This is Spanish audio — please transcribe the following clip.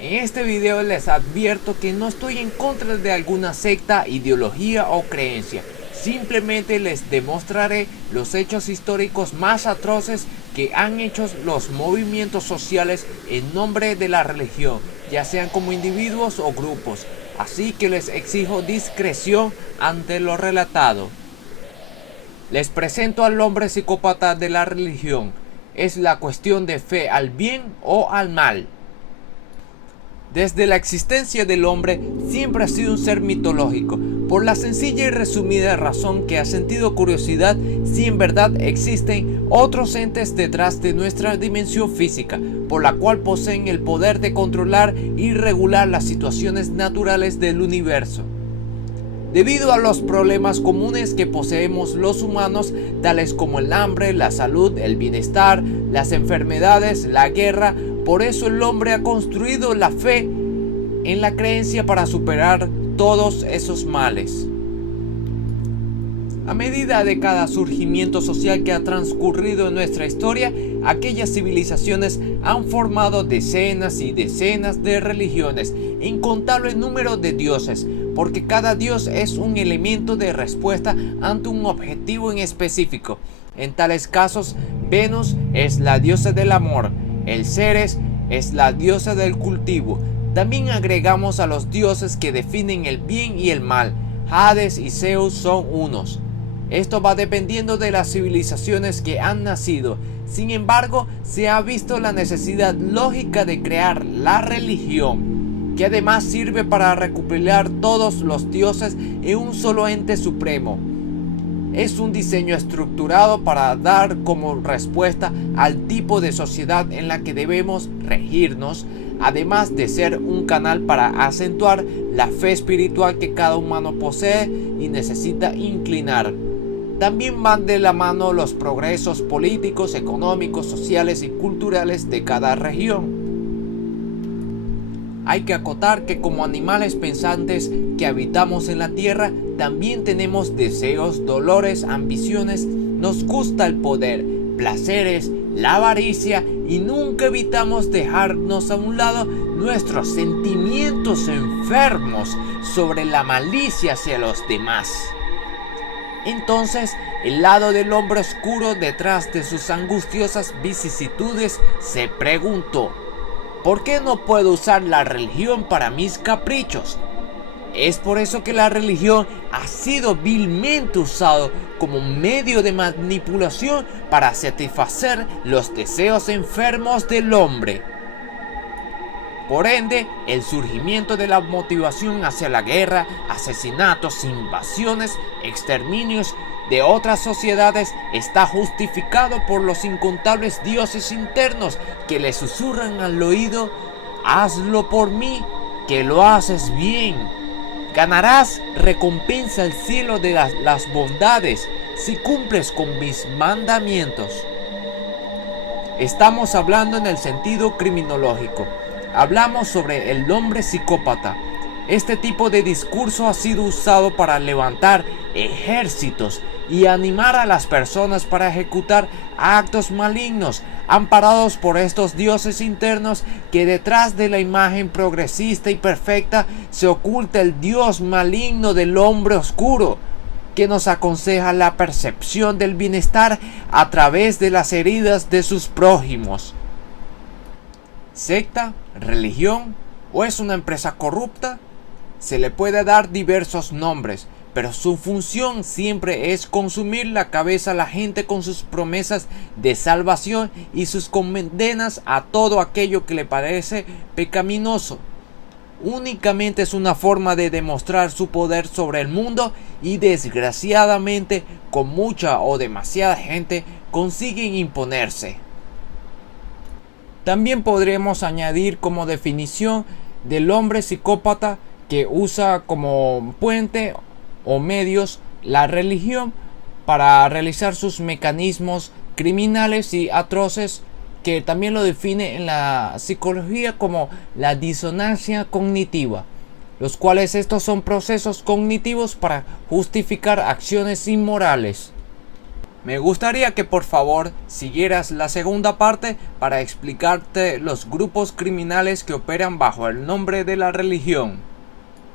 En este video les advierto que no estoy en contra de alguna secta, ideología o creencia. Simplemente les demostraré los hechos históricos más atroces que han hecho los movimientos sociales en nombre de la religión, ya sean como individuos o grupos. Así que les exijo discreción ante lo relatado. Les presento al hombre psicópata de la religión. Es la cuestión de fe al bien o al mal. Desde la existencia del hombre siempre ha sido un ser mitológico, por la sencilla y resumida razón que ha sentido curiosidad si en verdad existen otros entes detrás de nuestra dimensión física, por la cual poseen el poder de controlar y regular las situaciones naturales del universo. Debido a los problemas comunes que poseemos los humanos, tales como el hambre, la salud, el bienestar, las enfermedades, la guerra, por eso el hombre ha construido la fe en la creencia para superar todos esos males. A medida de cada surgimiento social que ha transcurrido en nuestra historia, aquellas civilizaciones han formado decenas y decenas de religiones, incontable número de dioses, porque cada dios es un elemento de respuesta ante un objetivo en específico. En tales casos, Venus es la diosa del amor, el Ceres es la diosa del cultivo. También agregamos a los dioses que definen el bien y el mal. Hades y Zeus son unos. Esto va dependiendo de las civilizaciones que han nacido. Sin embargo, se ha visto la necesidad lógica de crear la religión, que además sirve para recopilar todos los dioses en un solo ente supremo. Es un diseño estructurado para dar como respuesta al tipo de sociedad en la que debemos regirnos, además de ser un canal para acentuar la fe espiritual que cada humano posee y necesita inclinar. También van de la mano los progresos políticos, económicos, sociales y culturales de cada región. Hay que acotar que como animales pensantes que habitamos en la tierra, también tenemos deseos, dolores, ambiciones, nos gusta el poder, placeres, la avaricia y nunca evitamos dejarnos a un lado nuestros sentimientos enfermos sobre la malicia hacia los demás. Entonces, el lado del hombre oscuro detrás de sus angustiosas vicisitudes se preguntó: ¿por qué no puedo usar la religión para mis caprichos? Es por eso que la religión ha sido vilmente usado como medio de manipulación para satisfacer los deseos enfermos del hombre. Por ende, el surgimiento de la motivación hacia la guerra, asesinatos, invasiones, exterminios de otras sociedades está justificado por los incontables dioses internos que le susurran al oído: hazlo por mí, que lo haces bien. Ganarás recompensa al cielo de las bondades si cumples con mis mandamientos. Estamos hablando en el sentido criminológico. Hablamos sobre el hombre psicópata. Este tipo de discurso ha sido usado para levantar ejércitos y animar a las personas para ejecutar actos malignos, amparados por estos dioses internos que detrás de la imagen progresista y perfecta se oculta el dios maligno del hombre oscuro, que nos aconseja la percepción del bienestar a través de las heridas de sus prójimos. ¿Secta? ¿Religión? ¿O es una empresa corrupta? Se le puede dar diversos nombres, pero su función siempre es consumir la cabeza a la gente con sus promesas de salvación y sus condenas a todo aquello que le parece pecaminoso. Únicamente es una forma de demostrar su poder sobre el mundo y desgraciadamente con mucha o demasiada gente consiguen imponerse. También podremos añadir como definición del hombre psicópata que usa como puente o medios la religión para realizar sus mecanismos criminales y atroces, que también lo define en la psicología como la disonancia cognitiva, los cuales estos son procesos cognitivos para justificar acciones inmorales. Me gustaría que por favor siguieras la segunda parte para explicarte los grupos criminales que operan bajo el nombre de la religión.